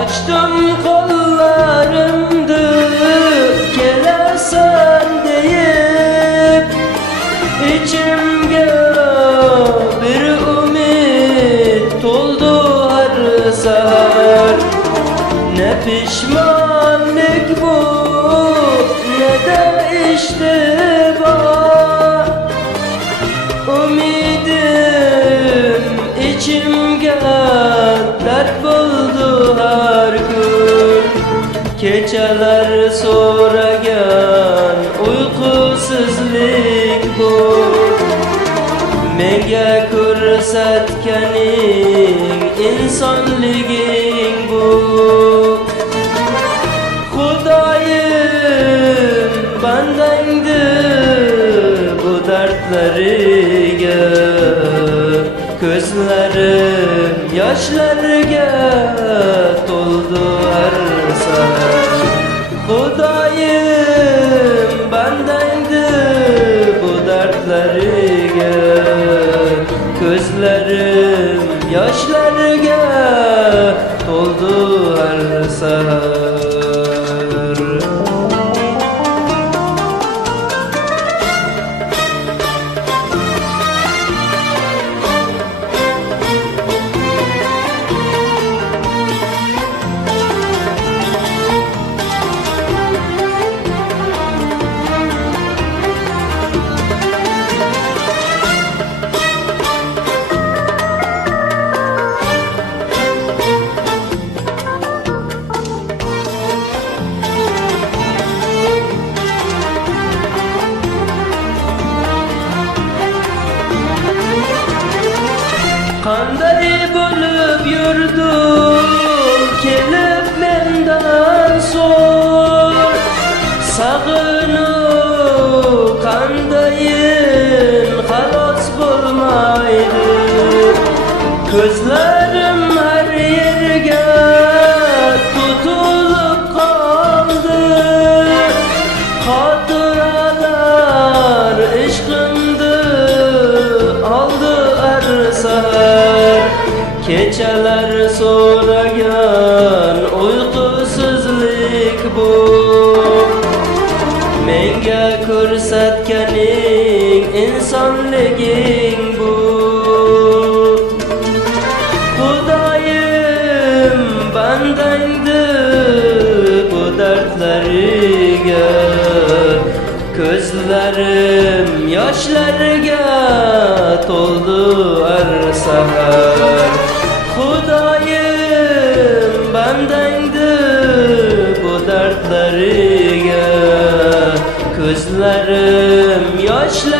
Açtım kollarımdı gelesen deyip, içimge bir ümit doldu her seher. Ne pişmanlık bu ne de iştiba, ümidim içimge dert buldu her gün. Geceler soragan uykusuzlik bu, menga ko'rsatganing insonliging bu. Xudoyim bandangdi bu dardlariga, ko'zlarim yoshlarga to'ldi har sahar. Xudoyim bandangdi bu dardlariga, ko'zlarim yoshlarga to'ldi har sahar. Qanday bo'lib yurdim kelib mendan so'ng, sag'inib qandayin xalos bo'lmaydi. Ko'zlarim har yerga tutilib qoldi, xotiralar ishqimni oldi har sahar. Kechalar so'ragan uyqusuzlik bu, menga ko'rsatganing insonliging bu. Xudoyim bandangdi bu dardlariga, ko'zlarim yoshlarga to'ldi har sahar. Xudoyim bandangdi bu dardlariga, ko'zlarim yoshlarga